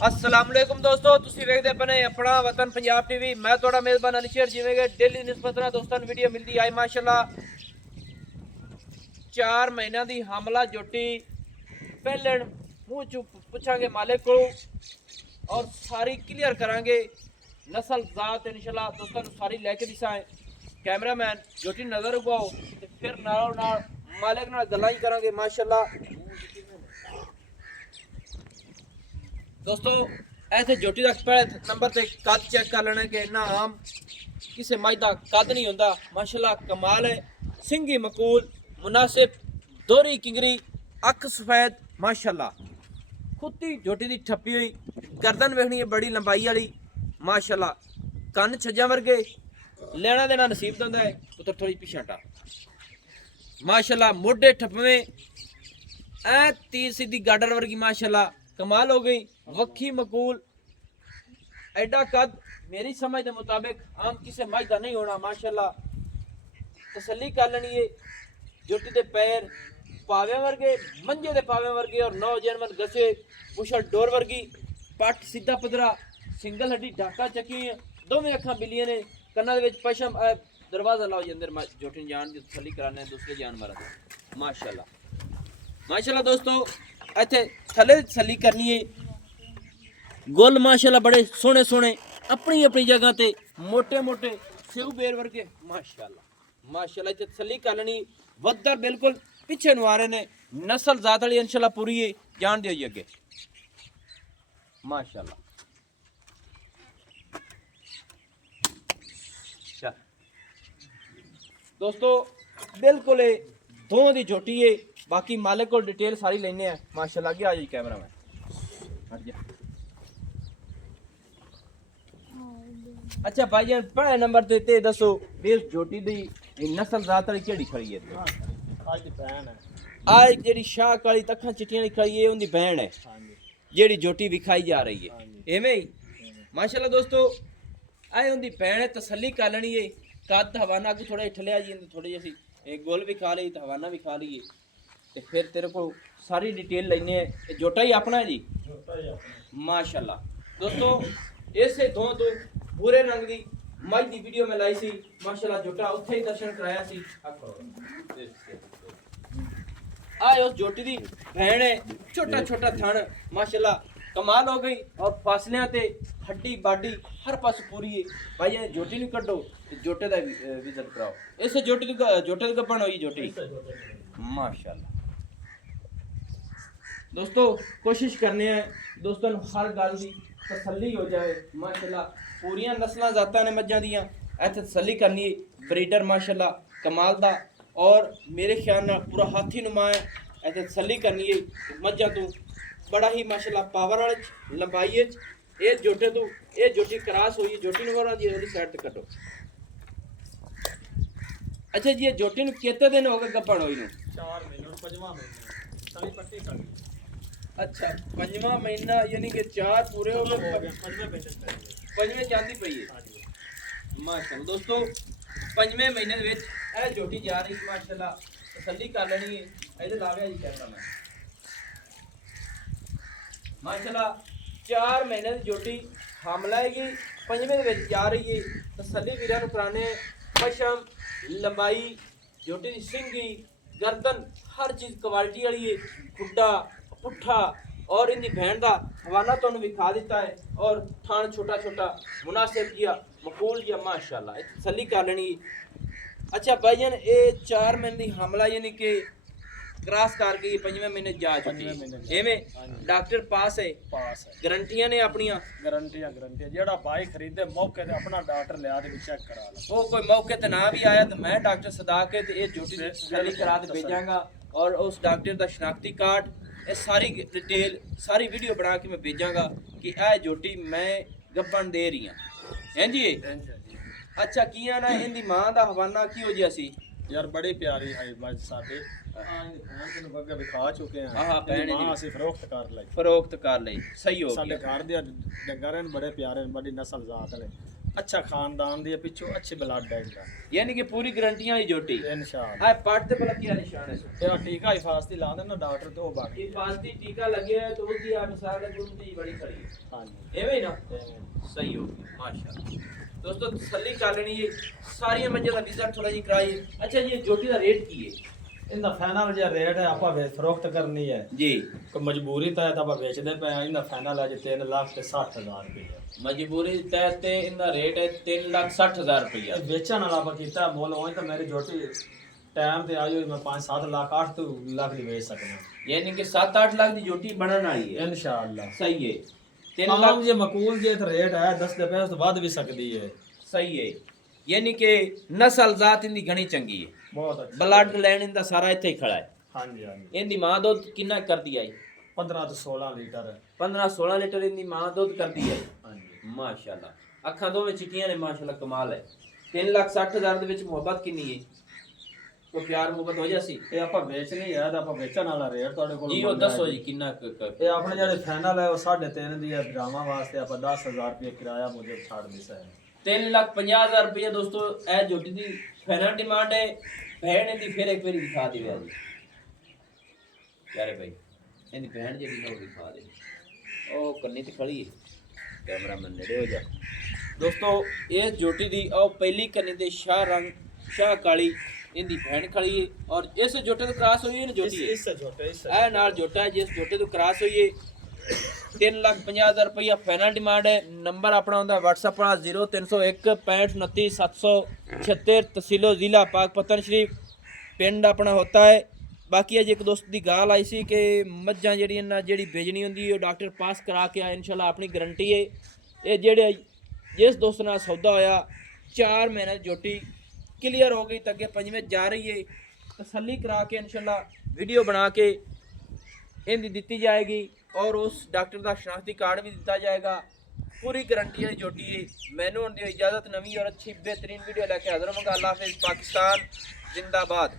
असलामुअलैकुम दोस्तों, तुसी वेखदे पने अपना वतन पंजाब टीवी। मैं थोड़ा मेजबान अली शेर जिवें कि डेली निस्बत दोस्तों वीडियो मिलती आई माशाल्लाह। 4 महीना दी हमला जोटी पहले मुंह चू पूछांगे मालिक को और सारी क्लियर करांगे नस्ल जात इंशाल्लाह दोस्तों सारी लेके दिसाएं। कैमरामैन जोटी नजर उगाओ ते फिर नालों नाल मालिक नाल गल्लां ही करांगे माशाल्लाह। दोस्तों ऐसे जोटी का पहले नंबर ते कद चेक कर लेना कि ना आम किसी मज का कद नहीं होंदा माशाल्लाह कमाल है। सिंगी मकूल मुनासिब दोहरी किंगरी अख सफेद माशाल्लाह। खुदी जोटी की ठप्पी हुई गर्दन वेखनी है बड़ी लंबाई वाली माशाल्लाह। कन छज्जा वर्गे लेना देना नसीब होंदा है पुत्र थोड़ी पिछाटा माशाल्लाह। मोढे ठप्पवे ऐ तीर सीधी गाडर वर्गी माशाल्लाह कमाल हो गई। वक्खी मकूल एडा कद मेरी समझ के मुताबिक आम किसी मज का नहीं होना माशाल्लाह। तसल्ली कर लेनी है जोटी के पैर पावे वर्गे मंजे के पावे वर्गे और नौजवान गसे पुछल डोर वर्गी पट सीधा पदरा सिंगल हड्डी ढाका चकी दोवें अखा बिलियां ने कन्ना दे विच पशम दरवाजा लाओ जी अंदर जोटी जान की तसल्ली कराने दूसरे जानवर माशाल्लाह माशाल्लाह। दोस्तों इत्थे थले तसल्ली करनी है गुल माशाल्लाह बड़े सोहने सोहने अपनी अपनी जगह ते मोटे मोटे सेव बेर वर्गे माशाल्लाह माशाल्लाह। इत्थे तसल्ली कर लेनी वद्दर बिल्कुल पिछे नु आ रहे ने नस्ल जात वाली इंशाल्लाह पूरी है जान दियो जी अगे माशाल्लाह। दोस्तों बिल्कुल दोनों की झोटी है बाकी मालिक को डिटेल सारी लेने हैं माशाल्लाह। आगे आ जाइए कैमरा मैन हट जा। अच्छा भाईजान पहले नंबर ते दसो इस झोटी दी नस्ल जात वाली केड़ी खड़ी है? आज दी बहन है। आज जेडी शाह काली तखा चिट्टियां दी खड़ी है उनदी बहन है जेडी झोटी विखाई जा रही है एवें ही माशाल्लाह। दोस्तों आए उनदी बहन है तसल्ली कर लेनी है कद हवाना को थोड़ा ठलिया जी थोड़ी जैसी एक गोल भी खा ली तो हवाना भी खा ली ते फिर तेरे को सारी डिटेल लेने है। जोटा ही अपना है जी माशाल्लाह। दोस्तों ऐसे दो तो पूरे रंग दी मज दी वीडियो में लाई सी माशाल्लाह। जोटा उत्थे ही दर्शन कराया सी आए उस जोटी दी बहन है छोटा छोटा थन माशाल्लाह कमाल हो गई और फासलियां ते हड्डी बाडी हर पास पूरी है भाई। ये जोटी नहीं कड्डो जोटे दा विजिट कराओ इस जोटी दी गप्पन होई जोटी माशाल्लाह। दोस्तों कोशिश करने हैं दोस्तों हर गल की तसल्ली हो जाए माशाल्लाह। पूरियां नस्लां जातां ने मज्जां दियां इत्थे तसल्ली करनी है ब्रीडर माशाल्लाह कमाल दा और मेरे ख्याल नाल पूरा हाथी नुमा है इत्थे तसल्ली करनी है मज्जां तो बड़ा ही माशाल्लाह पावर वाले लंबाई ये जोटे तो ये जोटी क्रॉस हुई जोटी नु करो जी वाली साइड ते कटो। अच्छा जी ये जोटी नु कितने दिन हो गए गप्पण होई नु? 4 महीने 5वां महीना तली पट्टी कर। अच्छा 5वां महीना यानी कि 4 पूरे हो गए 5वें जांदी पई है माशाल्लाह। दोस्तों 5वें महीने दे विच ए जोटी जा रही माशाल्लाह तसल्ली कर लेनी है इधर लावे जी कैमरा मैं माशाल्लाह। 4 महीने की जोटी हमला है 5वें दे विच जा रही है तसल्ली वीरां नु कराने पशम लंबाई जोटी दी सिंगी गर्दन हर चीज क्वालिटी वाली है खुड्डा पुट्ठा और इनकी बहन का हवाला तो विखा दिता है और थान छोटा छोटा मुनासिब जिया मकूल जिया माशाल्लाह तसल्ली कर लेनी। अच्छा भाईजान ये 4 महीने की हमला यानी कि क्रॉस कर गई 5वें महीने जा चुकी एवें डॉक्टर पास है गारंटियां ने अपनियां गारंटियां जेड़ा भाई खरीदे मौके ते अपना डॉक्टर लिया ते चेक करा ला। वो कोई मौके ते ना भी आया तो मैं डॉक्टर सदा के ते ये जोटी तसल्ली करा के भेजांगा और उस डॉक्टर का शनाख्ती कार्ड ये सारी डिटेल सारी वीडियो बना के मैं भेजांगा कि यह जोटी मैं गप्पन दे रही हूँ हैं जी। अच्छा किया ना इनकी मां का हवाना की हो जिया सी यार बड़ी प्यारी है मज साडे तेन बग्गे विखा चुके हैं। हां भैन मां ਅਸੀਂ फरोख्त कर लई सही हो साडे घर दे डंगर हैं बड़े प्यारे बड़ी नस्ल जात ने अच्छा खानदान दी पिछो अच्छे ब्लड है इनका यानी कि पूरी गारंटियां ही जोटी इंशाल्लाह। हाय पाट ते भला क्या निशान है सो तेरा टीका हिफाजती ला देना डॉक्टर तो बाकी हिफाजती टीका लगे है तो उसकी आ मिसाल है गुंदी बड़ी खड़ी है। हां जी एवे ही ना सही हो गया माशाल्लाह। दोस्तों तसल्ली कर लेनी है सारी मंजे दा विजिट थोड़ा जी कराई। अच्छा जी जोटी दा रेट की है इनका फाइनल जो रेट है आपा वे फरोख्त करनी है जी को मजबूरी तहत आपा बेचदे पे हैं। इनका फाइनल है 3,60,000 रुपए मजबूरी तहत ते इनका रेट है 3,60,000 रुपया बेचण वाला आपा कीता मोल होई तो मेरी जोटी टाइम ते आई हुई मैं 5-7 लाख 8 लाख दी बेच सकना यानी कि 7-8 लाख दी जोटी बनन वाली है इंशाल्लाह। सही है 3 आम लाख जे मकूल जे रेट है 10 दे पैसे तो वध भी सकदी है सही है यानी कि नस्ल जात इनकी घनी चंगी है बहुत अच्छा ब्लड लाइन इनका सारा इत्थे ही खड़ा है। हां जी हां जी इनकी मां दूध कितना कर दिया है 15 ਤੋਂ 16 ਲੀਟਰ 15-16 लीटर इनकी मां दूध कर दिया है हां जी माशाल्लाह अखां दोवें चिट्टियां ने माशाल्लाह कमाल है 3,60,000 ਦੇ ਵਿੱਚ ਮੁਹੱਬਤ ਕਿੰਨੀ ਹੈ ਕੋਈ ਪਿਆਰ ਮੁਹੱਬਤ ਹੋ ਜਾਸੀ ਇਹ ਆਪਾਂ ਵੇਚਣੀ ਹੈ ਤਾਂ ਆਪਾਂ ਵੇਚਣ ਵਾਲਾ ਰੇਟ ਤੁਹਾਡੇ ਕੋਲ ਜੀ ਉਹ ਦੱਸੋ ਜੀ ਕਿੰਨਾ ਇਹ ਆਪਣੇ ਜਿਹੜੇ ਫਾਈਨਲ ਹੈ ਉਹ 3.5 ਦੀ ਹੈ ਡਰਾਮਾ ਵਾਸਤੇ ਆਪਾਂ 10,000 ਰੁਪਏ ਕਿਰਾਇਆ ਮੁਝੇ ਛੱਡ ਦਿਸਾ ਹੈ 3,50,000 रुपये दोस्तों ਇਹ ਜੋਟੀ ਦੀ ਫਾਈਨਲ ਡਿਮਾਂਡ ਹੈ ਭੈਣ ਦੀ ਫਿਰ ਇੱਕ ਵਾਰੀ ਦਿਖਾ ਦਿਓ ਜੀ ਯਾਰੇ ਭਾਈ ਇਹਦੀ ਭੈਣ ਜਿਹੜੀ ਨਾ ਉਹ ਦਿਖਾ ਦੇ ਉਹ ਕੰਨੀ ਤੇ ਖੜੀ ਹੈ ਕੈਮਰਾਮੈਨ ਨੇੜੇ ਹੋ ਜਾ ਦੋਸਤੋ ਇਹ ਜੋਟੀ ਦੀ ਉਹ ਪਹਿਲੀ ਕੰਨੀ ਤੇ ਸ਼ਾਹ ਰੰਗ ਸ਼ਾਹ ਕਾਲੀ ਇਹਦੀ ਭੈਣ ਖੜੀ ਹੈ ਔਰ ਇਸ ਜੋਟੇ ਤੋਂ ਕ੍ਰਾਸ ਹੋਈ ਹੈ ਨਾ ਜੋਟੀ ਹੈ ਇਸ ਜੋਟੇ ਇਸ ਇਹ ਨਾਲ ਜੋਟਾ ਹੈ ਜਿਸ ਜੋਟੇ ਤੋਂ ਕ੍ਰਾਸ ਹੋਈ ਹੈ 3,50,000 रुपया फाइनल डिमांड है। नंबर अपना होता है व्हाट्सएप वाला 0301 65 29 776 तहसीलो जिला पाकपतन शरीफ पिंड अपना होता है। बाकी अज एक दोस्त की गाल आई सी कि मज्जां जड़ियां जी भेजनी होंगी वो डॉक्टर पास करा के आए इंशाल्लाह अपनी गारंटी है। ये जेड़े जिस दोस्त नाल सौदा होया 4 महीने जोटी क्लियर हो गई तो अगे 5वें जा रही है तसल्ली करा के इंशाल्लाह वीडियो बना के इनकी दी जाएगी और उस डॉक्टर का शनाख्ती कार्ड भी दिता जाएगा। पूरी गारंटी है जोटी है। मैनू उनकी इजाज़त नवी और अच्छी बेहतरीन वीडियो लेके हाजिर होंगे। अल्लाह हाफिज़। पाकिस्तान जिंदाबाद।